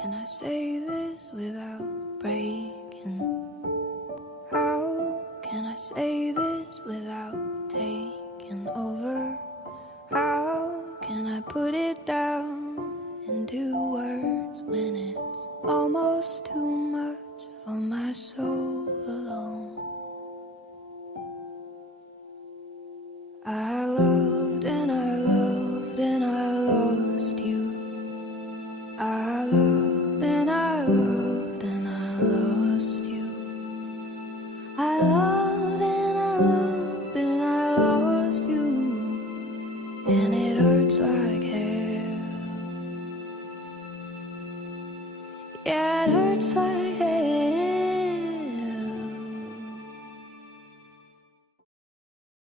can I say this without breaking? How can I say this without taking over? How can I put it down into words when it's almost too much for my soul alone? I loved and I loved and I lost you. I loved and I loved and I lost you. I loved and I loved and I lost you. And it hurts like hell. Yeah, it hurts like